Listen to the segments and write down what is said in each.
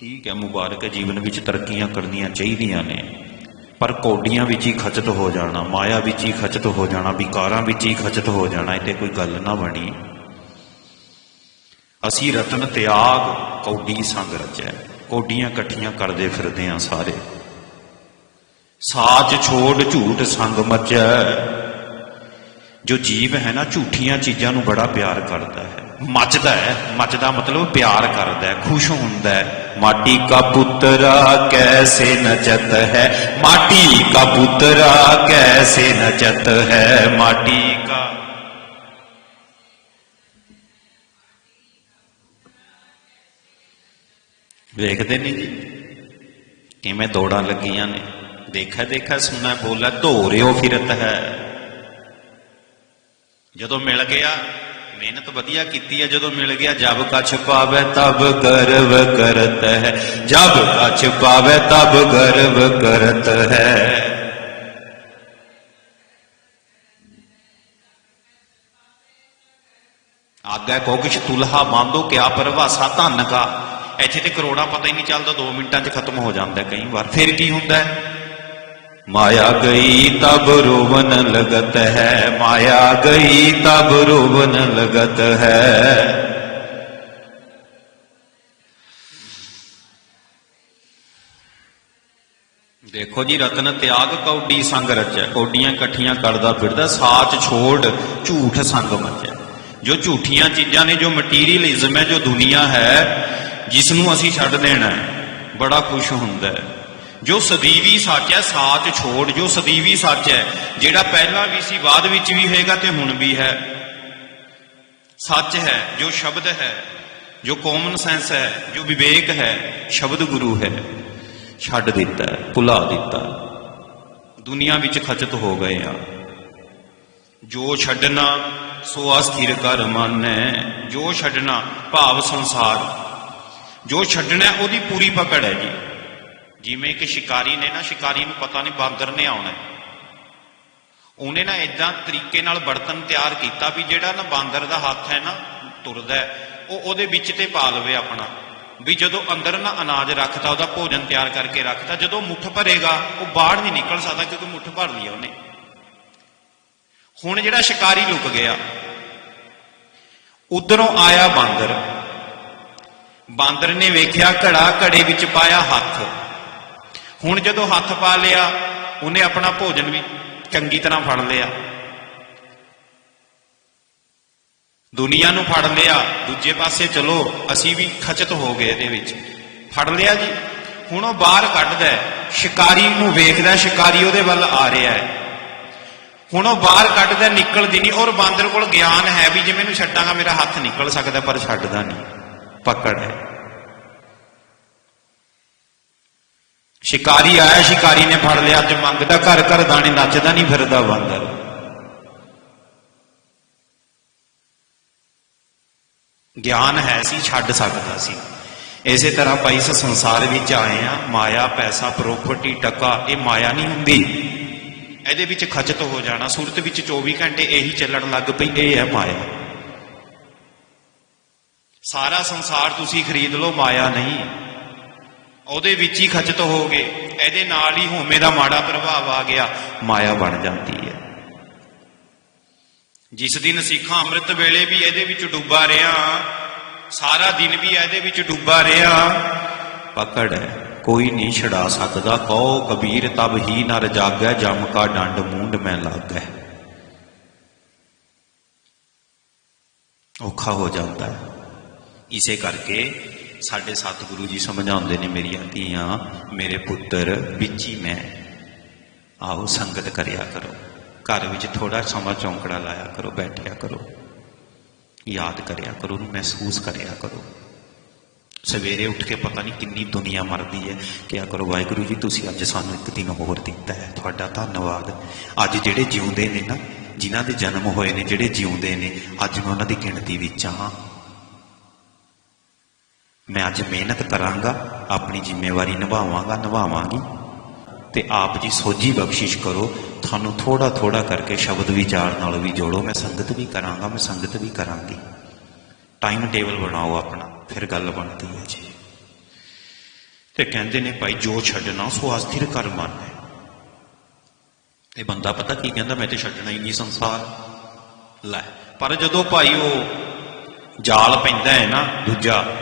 ਠੀਕ ਹੈ, ਮੁਬਾਰਕ ਹੈ, ਜੀਵਨ ਵਿੱਚ ਤਰੱਕੀਆਂ ਕਰਨੀਆਂ ਚਾਹੀਦੀਆਂ ਨੇ। ਪਰ ਕੌਡੀਆਂ ਵਿੱਚ ਹੀ ਖਚਤ ਹੋ ਜਾਣਾ, ਮਾਇਆ ਵਿੱਚ ਹੀ ਖਚਤ ਹੋ ਜਾਣਾ, ਵਿਕਾਰਾਂ ਵਿੱਚ ਹੀ ਖਚਤ ਹੋ ਜਾਣਾ, ਇਹ ਤੇ ਕੋਈ ਗੱਲ ਨਾ ਬਣੀ। ਅਸੀਂ ਰਤਨ, ਤਿਆਗ, ਕੌਡੀ ਸੰਗ ਰਚੈ ਕੌਡੀਆਂ ਇਕੱਠੀਆਂ ਕਰਦੇ ਫਿਰਦੇ ਆ ਸਾਰੇ। ਸਾਚ ਛੋੜ ਝੂਠ ਸੰਗ ਮਚੈ ਜੋ ਜੀਵ ਹੈ ਨਾ, ਝੂਠੀਆਂ ਚੀਜ਼ਾਂ ਨੂੰ ਬੜਾ ਪਿਆਰ ਕਰਦਾ ਹੈ। ਮੱਚਦਾ ਹੈ। ਮੱਚਦਾ ਮਤਲਬ ਪਿਆਰ ਕਰਦਾ ਹੈ, ਖੁਸ਼ ਹੁੰਦਾ ਹੈ। ਮਾਟੀ ਕਾ ਪੁੱਤਰਾ ਕੈਸੇ ਨਚਤ ਹੈ? ਮਾਟੀ ਕਾ ਪੁੱਤਰਾ ਕੈਸੇ ਨਚਤ ਹੈ? ਮਾਟੀ ਕਾ ਵੇਖਦੇ ਨਹੀਂ ਜੀ? ਕਿਵੇਂ ਦੌੜਾਂ ਲੱਗੀਆਂ ਨੇ? ਦੇਖਾ ਦੇਖਾ ਸੁਣਾ ਬੋਲਾ ਧੋਰਿਓ ਫਿਰਤ ਹੈ। ਜਦੋਂ ਮਿਲ ਗਿਆ, ਮਿਹਨਤ ਵਧੀਆ ਕੀਤੀ ਹੈ, ਜਦੋਂ ਮਿਲ ਗਿਆ, ਜਬ ਕਛ ਪਾਵੇ, ਤਬ ਗਰਵ ਕਰਤ ਹੈ। ਜਬ ਕਛ ਪਾਵੇ, ਤਬ ਗਰਵ ਕਰਤ ਹੈ। ਆਗਾ ਕੋ ਕਿਛ ਤੁਲਹਾ ਬਾਂਧੋ, ਕਿਆ ਪਰਵਾਸਾ ਧਨ ਕਾ। ਇੱਥੇ ਤੇ ਕਰੋੜਾ ਪਤਾ ਹੀ ਨਹੀਂ ਚੱਲਦਾ 2 ਮਿੰਟਾਂ 'ਚ ਖਤਮ ਹੋ ਜਾਂਦਾ ਕਈ ਵਾਰ। ਫਿਰ ਕੀ ਹੁੰਦਾ ਹੈ? ਮਾਇਆ ਗਈ ਤਬ ਰੋਵਨ ਲਗਤ ਹੈ, ਮਾਇਆ ਗਈ ਤਬ ਰੋਵਨ ਲਗਤ ਹੈ। ਦੇਖੋ ਜੀ, ਰਤਨ ਤਿਆਗ ਕੌਡੀ ਸੰਗ ਰਚੈ, ਕੌਡੀਆਂ ਇਕੱਠੀਆਂ ਕਰਦਾ ਫਿਰਦਾ, ਸਾਚ ਛੋੜ ਝੂਠ ਸੰਗ ਮਚੈ। ਜੋ ਝੂਠੀਆਂ ਚੀਜ਼ਾਂ ਨੇ, ਜੋ ਮਟੀਰੀਅਲਿਜ਼ਮ ਹੈ, ਜੋ ਦੁਨੀਆ ਹੈ ਜਿਸ ਨੂੰ ਅਸੀਂ ਛੱਡ ਦੇਣਾ ਹੈ, ਬੜਾ ਖੁਸ਼ ਹੁੰਦਾ ਹੈ। ਜੋ ਸਦੀਵੀ ਸੱਚ ਹੈ, ਸਾਚ ਛੋੜ ਜੋ ਸਦੀਵੀ ਸੱਚ ਹੈ, ਜਿਹੜਾ ਪਹਿਲਾਂ ਵੀ ਸੀ, ਬਾਅਦ ਵਿੱਚ ਵੀ ਹੋਏਗਾ ਤੇ ਹੁਣ ਵੀ ਹੈ। ਸੱਚ ਹੈ, ਜੋ ਸ਼ਬਦ ਹੈ, ਜੋ ਕਾਮਨ ਸੈਂਸ ਹੈ, ਜੋ ਵਿਵੇਕ ਹੈ, ਸ਼ਬਦ ਗੁਰੂ ਹੈ। ਛੱਡ ਦਿੱਤਾ, ਭੁਲਾ ਦਿੱਤਾ। ਦੁਨੀਆ ਵਿੱਚ ਖਚਤ ਹੋ ਗਏ ਆ। ਜੋ ਛੱਡਣਾ, ਸੋ ਅਸਥਿਰ ਕਰ ਮੰਨੈ। ਜੋ ਛੱਡਣਾ, ਭਾਵ ਸੰਸਾਰ। ਜੋ ਛੱਡਣਾ, ਉਹਦੀ ਪੂਰੀ ਪਕੜ ਹੈ ਜੀ। ਜਿਵੇਂ ਕਿ ਸ਼ਿਕਾਰੀ ਨੇ ਨਾ, ਸ਼ਿਕਾਰੀ ਨੂੰ ਪਤਾ ਨਹੀਂ ਬਾਂਦਰ ਨੇ ਆਉਣਾ ਉਹਨੇ ਨਾ ਇਦਾਂ ਤਰੀਕੇ ਨਾਲ ਬਰਤਨ ਤਿਆਰ ਕੀਤਾ ਵੀ ਜਿਹੜਾ ਨਾ ਬਾਂਦਰ ਦਾ ਹੱਥ ਹੈ ਨਾ, ਤੁਰਦਾ ਉਹ ਉਹਦੇ ਵਿੱਚ ਤੇ ਪਾ ਲਵੇ ਆਪਣਾ। ਵੀ ਜਦੋਂ ਅੰਦਰ ਨਾ ਅਨਾਜ ਰੱਖਤਾ ਉਹਦਾ ਭੋਜਨ ਤਿਆਰ ਕਰਕੇ ਰੱਖਤਾ ਜਦੋਂ ਮੁੱਠ ਭਰੇਗਾ, ਉਹ ਬਾਹਰ ਨਹੀਂ ਨਿਕਲ ਸਕਦਾ ਕਿਉਂਕਿ ਮੁੱਠ ਭਰ ਲਈ ਉਹਨੇ। ਹੁਣ ਜਿਹੜਾ ਸ਼ਿਕਾਰੀ ਲੁਕ ਗਿਆ, ਉਧਰੋਂ ਆਇਆ ਬਾਂਦਰ। ਬਾਂਦਰ ਨੇ ਵੇਖਿਆ ਘੜਾ ਘੜੇ ਵਿੱਚ ਪਾਇਆ ਹੱਥ। ਹੁਣ ਜਦੋਂ ਹੱਥ ਪਾ ਲਿਆ, ਉਹਨੇ ਆਪਣਾ ਭੋਜਨ ਵੀ ਚੰਗੀ ਤਰ੍ਹਾਂ ਫੜ ਲਿਆ। ਦੁਨੀਆ ਨੂੰ ਫੜ ਲਿਆ, ਦੂਜੇ ਪਾਸੇ ਚਲੋ, ਅਸੀਂ ਵੀ ਖਚਤ ਹੋ ਗਏ ਇਹਦੇ ਵਿੱਚ। ਫੜ ਲਿਆ ਜੀ। ਹੁਣ ਉਹ ਬਾਹਰ ਕੱਢਦਾ ਸ਼ਿਕਾਰੀ ਨੂੰ ਵੇਖਦਾ ਸ਼ਿਕਾਰੀ ਉਹਦੇ ਵੱਲ ਆ ਰਿਹਾ ਹੈ। ਹੁਣ ਉਹ ਬਾਹਰ ਕੱਢਦਾ ਨਿਕਲਦੀ ਨਹੀਂ। ਔਰ ਬਾਂਦਰ ਕੋਲ ਗਿਆਨ ਹੈ ਵੀ ਜੇ ਮੈਨੂੰ ਛੱਡਾਂਗਾ, ਮੇਰਾ ਹੱਥ ਨਿਕਲ ਸਕਦਾ, ਪਰ ਛੱਡਦਾ ਨਹੀਂ। ਪਕੜ ਹੈ। ਸ਼ਿਕਾਰੀ ਆਇਆ, ਸ਼ਿਕਾਰੀ ਨੇ ਫੜ ਲਿਆ ਅੱਜ ਮੰਗਦਾ ਘਰ ਘਰ ਦਾਣੇ, ਨੱਚਦਾ ਨਹੀਂ, ਫਿਰਦਾ ਬਾਂਦਰ ਗਿਆਨ ਹੈ ਸੀ, ਛੱਡ ਸਕਦਾ ਸੀ। ਇਸੇ ਤਰ੍ਹਾਂ ਭਾਈ ਇਸ ਸੰਸਾਰ ਵਿੱਚ ਆਏ ਆ ਮਾਇਆ, ਪੈਸਾ, ਪ੍ਰੋਪਰਟੀ, ਟਕਾ, ਇਹ ਮਾਇਆ ਨਹੀਂ ਹੁੰਦੀ। ਇਹਦੇ ਵਿੱਚ ਖਚਤ ਹੋ ਜਾਣਾ, ਸੂਰਤ ਵਿੱਚ 24 ਘੰਟੇ ਇਹੀ ਚੱਲਣ ਲੱਗ ਪਈ, ਇਹ ਹੈ ਮਾਇਆ। ਸਾਰਾ ਸੰਸਾਰ ਤੁਸੀਂ ਖਰੀਦ ਲਓ, ਮਾਇਆ ਨਹੀਂ। ਉਹਦੇ ਵਿੱਚ ਹੀ ਖਚਤ ਹੋ ਗਏ। ਇਹਦੇ ਨਾਲ ਹੀ ਹੋਮੇ ਦਾ ਮਾੜਾ ਪ੍ਰਭਾਵ ਆ ਗਿਆ। ਮਾਇਆ ਬਣ ਜਾਂਦੀ ਹੈ। ਜਿਸ ਦਿਨ ਸਿੱਖਾਂ ਅੰਮ੍ਰਿਤ ਵੇਲੇ ਵੀ ਇਹਦੇ ਵਿੱਚ ਡੁੱਬਾ ਰਿਆਂ, ਸਾਰਾ ਦਿਨ ਵੀ ਇਹਦੇ ਵਿੱਚ ਡੁੱਬਾ ਰਿਆਂ, ਪਕੜ ਹੈ। ਕੋਈ ਨਹੀਂ ਛਡਾ ਸਕਦਾ। ਕਹੋ ਕਬੀਰ, ਤਬ ਹੀ ਨਰ ਜਾਗੈ, ਜਮ ਕਾ ਡੰਡ ਮੂੰਡ ਮੈਂ ਲਾਗੈ। ਔਖਾ ਹੋ ਜਾਂਦਾ ਹੈ। ਇਸੇ ਕਰਕੇ ਸਾਡੇ ਸਤਿਗੁਰੂ ਜੀ ਸਮਝਾਉਂਦੇ ਨੇ ਮੇਰੀਆਂ ਧੀਆਂ, ਮੇਰੇ ਪੁੱਤਰ, ਵਿੱਚ ਹੀ ਮੈਂ। ਆਓ ਸੰਗਤ ਕਰਿਆ ਕਰੋ। ਘਰ ਵਿੱਚ ਥੋੜਾ ਸਮਾਂ ਚੌਂਕੜਾ ਲਾਇਆ ਕਰੋ, ਬੈਠਿਆ ਕਰੋ। ਯਾਦ ਕਰਿਆ ਕਰੋ, ਉਹਨੂੰ ਮਹਿਸੂਸ ਕਰਿਆ ਕਰੋ। ਸਵੇਰੇ ਉੱਠ ਕੇ ਪਤਾ ਨਹੀਂ ਕਿੰਨੀ ਦੁਨੀਆ ਮਰਦੀ ਹੈ। ਕਿਆ ਕਰੋ, ਵਾਹਿਗੁਰੂ ਜੀ, ਤੁਸੀਂ ਅੱਜ ਸਾਨੂੰ ਇੱਕ ਦਿਨ ਹੋਰ ਦਿੱਤਾ ਹੈ। ਤੁਹਾਡਾ ਧੰਨਵਾਦ। ਅੱਜ ਜਿਹੜੇ ਜਿਉਂਦੇ ਨੇ ਨਾ, ਜਿਨ੍ਹਾਂ ਦੇ ਜਨਮ ਹੋਏ ਨੇ, ਜਿਹੜੇ ਜਿਉਂਦੇ ਨੇ, ਅੱਜ ਮੈਂ ਉਹਨਾਂ ਦੀ ਗਿਣਤੀ ਵਿੱਚ ਹਾਂ। ਮੈਂ ਅੱਜ ਮਿਹਨਤ ਕਰਾਂਗਾ, ਆਪਣੀ ਜ਼ਿੰਮੇਵਾਰੀ ਨਿਭਾਵਾਂਗਾ, ਨਿਭਾਵਾਂਗੀ। ਤੇ ਆਪ ਜੀ ਸੋਝੀ ਬਖਸ਼ਿਸ਼ ਕਰੋ, ਤੁਹਾਨੂੰ ਥੋੜਾ ਥੋੜਾ ਕਰਕੇ ਸ਼ਬਦ ਵਿਚਾਰ ਨਾਲ ਵੀ ਜੋੜੋ, ਮੈਂ ਸੰਗਤ ਵੀ ਕਰਾਂਗਾ, ਮੈਂ ਸੰਗਤ ਵੀ ਕਰਾਂਗੀ। ਟਾਈਮ ਟੇਬਲ ਬਣਾਓ ਆਪਣਾ, ਫਿਰ ਗੱਲ ਬਣਦੀ ਹੈ ਜੀ। ਤੇ ਕਹਿੰਦੇ ਨੇ, ਭਾਈ, ਜੋ ਛੱਡਣਾ, ਸੋ ਅਸਥਿਰ ਕਰ ਮਨ ਹੈ। ਤੇ ਬੰਦਾ ਪਤਾ ਕੀ ਕਹਿੰਦਾ, ਮੈਂ ਤੇ ਛੱਡਣਾ ਹੀ ਨਹੀਂ ਸੰਸਾਰ। ਲੈ, ਪਰ ਜਦੋਂ ਭਾਈ ਉਹ ਜਾਲ ਪੈਂਦਾ ਹੈ ਨਾ, ਦੂਜਾ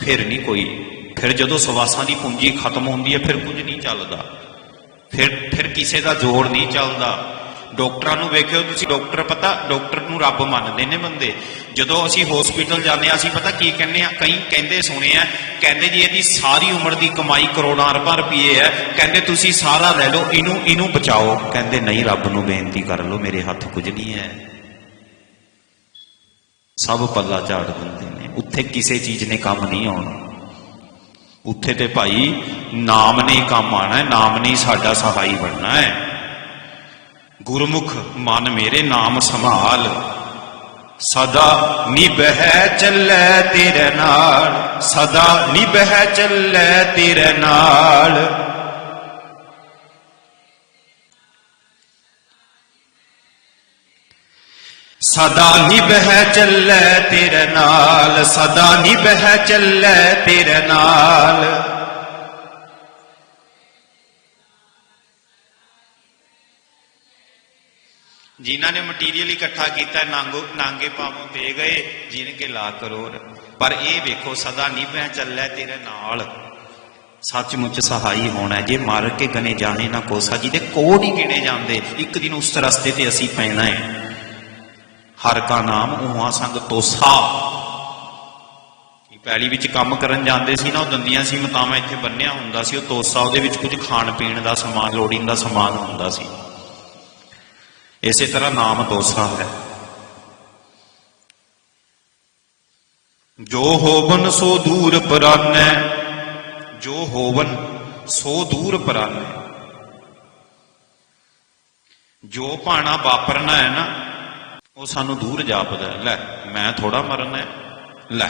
ਫਿਰ ਨਹੀਂ ਕੋਈ। ਫਿਰ ਜਦੋਂ ਸਵਾਸਾਂ ਦੀ ਪੂੰਜੀ ਖਤਮ ਹੁੰਦੀ ਹੈ, ਫਿਰ ਕੁਝ ਨਹੀਂ ਚੱਲਦਾ। ਫਿਰ ਫਿਰ ਕਿਸੇ ਦਾ ਜ਼ੋਰ ਨਹੀਂ ਚੱਲਦਾ। ਡਾਕਟਰਾਂ ਨੂੰ ਵੇਖਿਓ, ਤੁਸੀਂ ਡਾਕਟਰ ਪਤਾ, ਡਾਕਟਰ ਨੂੰ ਰੱਬ ਮੰਨਦੇ ਨੇ ਬੰਦੇ। ਜਦੋਂ ਅਸੀਂ ਹਸਪੀਟਲ ਜਾਂਦੇ ਆ ਅਸੀਂ ਪਤਾ ਕੀ ਕਹਿੰਦੇ ਆ ਕਈ ਕਹਿੰਦੇ ਸੁਣੇ ਆ, ਕਹਿੰਦੇ ਜੀ ਇਹਦੀ ਸਾਰੀ ਉਮਰ ਦੀ ਕਮਾਈ ਕਰੋੜਾਂ ਅਰਬਾਂ ਰੁਪਏ ਹੈ। ਕਹਿੰਦੇ ਤੁਸੀਂ ਸਾਰਾ ਲੈ ਲਓ, ਇਹਨੂੰ ਇਹਨੂੰ ਬਚਾਓ। ਕਹਿੰਦੇ ਨਹੀਂ, ਰੱਬ ਨੂੰ ਬੇਨਤੀ ਕਰ ਲਓ, ਮੇਰੇ ਹੱਥ ਕੁਝ ਨਹੀਂ ਹੈ। ਸਭ ਪੱਲਾ ਝਾੜ ਦਿੰਦੇ ਨੇ। ਉੱਥੇ ਕਿਸੇ ਚੀਜ਼ ਨੇ ਕੰਮ ਨਹੀਂ ਆਉਣਾ। ਉੱਥੇ ਤੇ ਭਾਈ ਨਾਮ ਨੇ ਕੰਮ ਆਣਾ ਨਾਮ ਨੇ ਸਾਡਾ ਸਹਾਈ ਬਣਨਾ ਹੈ। ਗੁਰਮੁਖ ਮਨ ਮੇਰੇ ਨਾਮ ਸੰਭਾਲ, ਸਦਾ ਨਿਭੈ ਚੱਲੈ ਤੇਰੇ ਨਾਲ, ਸਦਾ ਨਿਭੈ ਚੱਲੈ ਤੇਰੇ ਨਾਲ। ਸਦਾ ਨਿਭੈ ਚੱਲੈ ਤੇਰੇ ਨਾਲ, ਸਦਾ ਨਿਭੈ ਚੱਲੈ ਤੇਰੇ ਨਾਲ। ਜਿਨ੍ਹਾਂ ਨੇ ਮਟੀਰੀਅਲ ਇਕੱਠਾ ਕੀਤਾ, ਨਾਂਗੋ ਨਾਂਗੇ ਪਾਵੋਂ ਦੇ ਗਏ, ਜਿਨ ਕੇ ਲਾ ਕਰੋੜ। ਪਰ ਇਹ ਵੇਖੋ, ਸਦਾ ਨਿਭੈ ਚੱਲੈ ਤੇਰੇ ਨਾਲ। ਸੱਚਮੁੱਚ ਸਹਾਈ ਹੋਣਾ ਜੇ ਮਰ ਕੇ ਗਨੇ ਜਾਣੇ ਨਾ ਕੋਸਾ ਦੇ ਕੋਡ ਹੀ ਗਿਣੇ ਜਾਂਦੇ, ਇੱਕ ਦਿਨ ਉਸ ਰਸਤੇ ਤੇ ਅਸੀਂ ਪੈਣਾ ਹੈ। ਹਰ ਕਾ ਨਾਮ ਉਹਾਂ ਸੰਗ ਤੋਸਾ। ਪੈਲੀ ਵਿੱਚ ਕੰਮ ਕਰਨ ਜਾਂਦੇ ਸੀ ਨਾ, ਉਹ ਦੰਦੀਆਂ ਸੀ ਮਤਾਵਾ ਇੱਥੇ ਬੰਨਿਆ ਹੁੰਦਾ ਸੀ। ਉਹ ਤੋਸਾ, ਉਹਦੇ ਵਿੱਚ ਕੁਝ ਖਾਣ ਪੀਣ ਦਾ ਸਮਾਨ, ਲੋੜੀਂਦਾ ਸਮਾਨ ਹੁੰਦਾ ਸੀ। ਇਸੇ ਤਰ੍ਹਾਂ ਨਾਮ ਤੋਸਾ ਹੈ। ਜੋ ਹੋਵਨ ਸੋ ਦੂਰ ਪਰਾਨੈ, ਜੋ ਹੋਵਨ ਸੋ ਦੂਰ ਪਰਾਨੈ। ਜੋ ਭਾਣਾ ਵਾਪਰਨਾ ਹੈ ਨਾ ਉਹ ਸਾਨੂੰ ਦੂਰ ਜਾਪਦਾ ਲੈ, ਮੈਂ ਥੋੜਾ ਮਰਨਾ ਲੈ,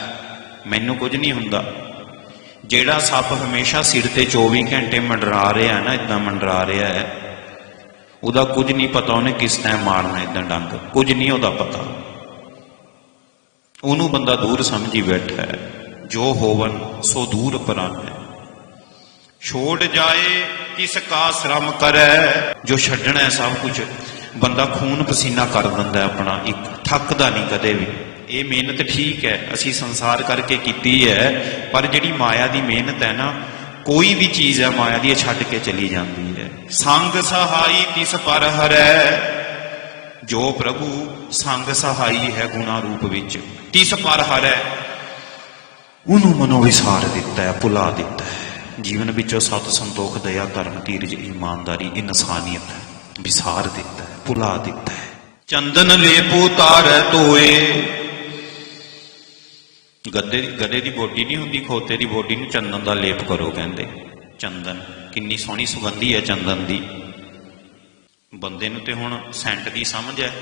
ਮੈਨੂੰ ਕੁਝ ਨਹੀਂ ਹੁੰਦਾ। ਜਿਹੜਾ ਸੱਪ ਹਮੇਸ਼ਾ ਸਿਰ ਤੇ 24 ਘੰਟੇ ਮੰਡਰਾ ਰਿਹਾ ਨਾ ਇਦਾਂ ਮੰਡਰਾ ਰਿਹਾ ਹੈ। ਉਹਦਾ ਕੁਝ ਨਹੀਂ ਪਤਾ ਉਹਨੇ ਕਿਸ ਟਾਈਮ ਮਾਰਨਾ ਇਦਾਂ ਡੰਗ। ਕੁਝ ਨਹੀਂ ਉਹਦਾ ਪਤਾ। ਉਹਨੂੰ ਬੰਦਾ ਦੂਰ ਸਮਝੀ ਬੈਠਾ ਹੈ। ਜੋ ਹੋਵਨ, ਸੋ ਦੂਰ ਪਰਾਂ ਹੈ। ਛੋੜ ਜਾਏ ਕਿਸ ਕਾ ਸ਼ਰਮ ਕਰੈ? ਜੋ ਛੱਡਣਾ ਹੈ ਸਭ ਕੁਝ। ਬੰਦਾ ਖੂਨ ਪਸੀਨਾ ਕਰ ਦਿੰਦਾ ਆਪਣਾ, ਇੱਕ ਥੱਕਦਾ ਨਹੀਂ ਕਦੇ ਵੀ। ਇਹ ਮਿਹਨਤ ਠੀਕ ਹੈ, ਅਸੀਂ ਸੰਸਾਰ ਕਰਕੇ ਕੀਤੀ ਹੈ, ਪਰ ਜਿਹੜੀ ਮਾਇਆ ਦੀ ਮਿਹਨਤ ਹੈ ਨਾ, ਕੋਈ ਵੀ ਚੀਜ਼ ਹੈ ਮਾਇਆ ਦੀ, ਇਹ ਛੱਡ ਕੇ ਚਲੀ ਜਾਂਦੀ ਹੈ। ਸੰਗ ਸਹਾਈ ਤਿਸ ਪਰ ਹਰੈ। ਜੋ ਪ੍ਰਭੂ ਸੰਗ ਸਹਾਈ ਹੈ ਗੁਣਾ ਰੂਪ ਵਿੱਚ। ਤਿਸ ਪਰ ਹਰੈ। ਉਹਨੂੰ ਮਨੋ ਵਿਸਾਰ ਦਿੱਤਾ ਹੈ, ਭੁਲਾ ਦਿੱਤਾ ਹੈ। ਜੀਵਨ ਵਿੱਚੋਂ ਸਤ ਸੰਤੋਖ, ਦਇਆ, ਧਰਮ, ਧੀਰਜ, ਇਮਾਨਦਾਰੀ, ਇਨਸਾਨੀਅਤ ਵਿਸਾਰ ਦਿੱਤਾ ਹੈ, ਭੁਲਾ ਦਿੱਤਾ ਹੈ। ਚੰਦਨ ਲੇਪੋ ਤਾਰੈ ਤੋਏ ਗੱਦੇ ਦੀ ਗੱਦੇ ਦੀ ਬੋਡੀ ਨਹੀਂ ਹੁੰਦੀ, ਖੋਤੇ ਦੀ ਬੋਡੀ ਨੂੰ ਚੰਦਨ ਦਾ ਲੇਪ ਕਰੋ ਕਹਿੰਦੇ। ਚੰਦਨ, ਕਿੰਨੀ ਸੋਹਣੀ ਸੁਗੰਧੀ ਹੈ ਚੰਦਨ ਦੀ। ਬੰਦੇ ਨੂੰ ਤੇ ਹੁਣ ਸੈਂਟ ਦੀ ਸਮਝ ਹੈ।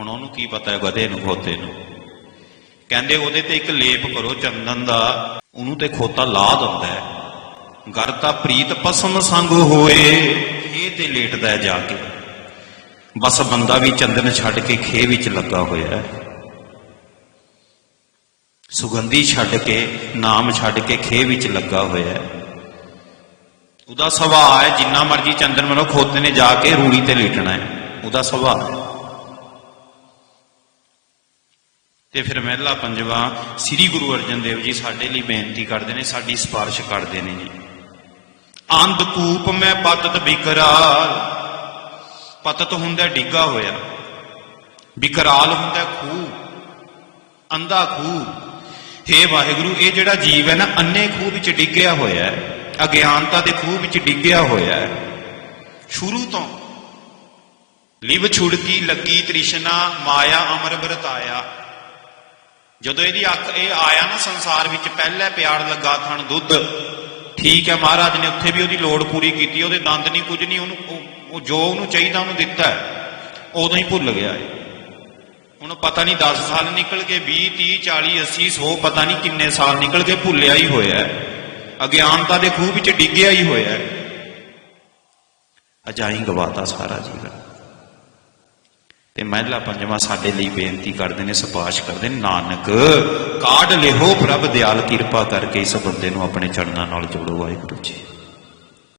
ਹੁਣ ਉਹਨੂੰ ਕੀ ਪਤਾ ਹੈ ਗਧੇ ਨੂੰ, ਖੋਤੇ ਨੂੰ। ਕਹਿੰਦੇ ਉਹਦੇ ਤੇ ਇੱਕ ਲੇਪ ਕਰੋ ਚੰਦਨ ਦਾ। ਉਹਨੂੰ ਤੇ ਖੋਤਾ ਲਾ ਦਿੰਦਾ ਹੈ। ਗਰ ਤਾਂ ਪ੍ਰੀਤ ਪਸਮ ਸੰਗ ਹੋਏ ਇਹ ਤੇ ਲੇਟਦਾ ਜਾ ਕੇ। ਬਸ ਬੰਦਾ ਵੀ ਚੰਦਨ ਛੱਡ ਕੇ ਖੇ ਵਿੱਚ ਲੱਗਾ ਹੋਇਆ ਹੈ। ਸੁਗੰਧੀ ਛੱਡ ਕੇ, ਨਾਮ ਛੱਡ ਕੇ ਖੇ ਵਿੱਚ ਲੱਗਾ ਹੋਇਆ ਹੈ। ਉਹਦਾ ਸੁਭਾਅ ਹੈ ਜਿੰਨਾ ਮਰਜ਼ੀ ਚੰਦਨ ਮਨੋ ਖੋਤੇ ਨੇ ਜਾ ਕੇ ਰੂੜੀ ਤੇ ਲੇਟਣਾ ਹੈ। ਉਹਦਾ ਸੁਭਾਅ ਹੈ। ਤੇ ਫਿਰ ਮਹਿਲਾ ਪੰਜਵਾ ਸ੍ਰੀ ਗੁਰੂ ਅਰਜਨ ਦੇਵ ਜੀ ਸਾਡੇ ਲਈ ਬੇਨਤੀ ਕਰਦੇ ਨੇ, ਸਾਡੀ ਸਿਫਾਰਿਸ਼ ਕਰਦੇ ਨੇ ਜੀ। ਅੰਧ ਕੂਪ ਮੈਂ ਪਤਤ ਬਿਕਰਾਲ। ਪਤਤ ਹੁੰਦਾ ਡਿੱਗਾ ਹੋਇਆ। ਬਿਕਰਾਲ ਹੁੰਦਾ ਖੂਹ। ਅੰਧਾ ਖੂਹ। ਹੇ ਵਾਹਿਗੁਰੂ, ਇਹ ਜਿਹੜਾ ਜੀਵ ਹੈ ਨਾ, ਅੰਨੇ ਖੂਹ ਵਿੱਚ ਡਿੱਗਿਆ ਹੋਇਆ ਹੈ। ਅਗਿਆਨਤਾ ਦੇ ਖੂਹ ਵਿੱਚ ਡਿੱਗਿਆ ਹੋਇਆ ਹੈ। ਸ਼ੁਰੂ ਤੋਂ ਲਿਵ ਛੁੜਕੀ ਲੱਗੀ ਤ੍ਰਿਸ਼ਨਾ, ਮਾਇਆ ਅਮਰ ਬਰਤਾਇਆ ਜਦੋਂ ਇਹਦੀ ਅੱਖ ਇਹ ਆਇਆ ਨਾ ਸੰਸਾਰ ਵਿੱਚ, ਪਹਿਲੇ ਪਿਆਰ ਲੱਗਾ ਥਣ ਦੁੱਧ। ਠੀਕ ਹੈ ਮਹਾਰਾਜ ਨੇ ਉੱਥੇ ਵੀ ਉਹਦੀ ਲੋੜ ਪੂਰੀ ਕੀਤੀ, ਉਹਦੇ ਦੰਦ ਨਹੀਂ ਕੁਝ ਨਹੀਂ, ਉਹਨੂੰ ਉਹ- ਜੋ ਉਹਨੂੰ ਚਾਹੀਦਾ ਉਹਨੂੰ ਦਿੱਤਾ ਉਦੋਂ ਹੀ ਭੁੱਲ ਗਿਆ ਇਹ। ਹੁਣ ਪਤਾ ਨਹੀਂ 10 ਸਾਲ ਨਿਕਲ ਕੇ 20 30 40 80 100 ਪਤਾ ਨਹੀਂ ਕਿੰਨੇ ਸਾਲ ਨਿਕਲ ਕੇ ਭੁੱਲਿਆ ਹੀ ਹੋਇਆ ਅਗਿਆਨਤਾ ਦੇ ਖੂਹ ਵਿੱਚ ਡਿੱਗਿਆ ਹੀ ਹੋਇਆ ਹੈ। ਅਜਾਈ ਗਵਾਤਾ ਸਾਰਾ ਜੀਵਨ। ਤੇ ਮਹਿਲਾ ਪੰਜਵਾਂ ਸਾਡੇ ਲਈ ਬੇਨਤੀ ਕਰਦੇ ਨੇ, ਸਿਫਾਰਿਸ਼ ਕਰਦੇ ਨੇ, ਨਾਨਕ, ਕਾਢ ਲਿਹੋ ਪ੍ਰਭ, ਦਿਆਲ ਕਿਰਪਾ ਕਰਕੇ ਇਸ ਬੰਦੇ ਨੂੰ ਆਪਣੇ ਚਰਨਾਂ ਨਾਲ ਜੋੜੋ, ਵਾਹਿਗੁਰੂ ਜੀ।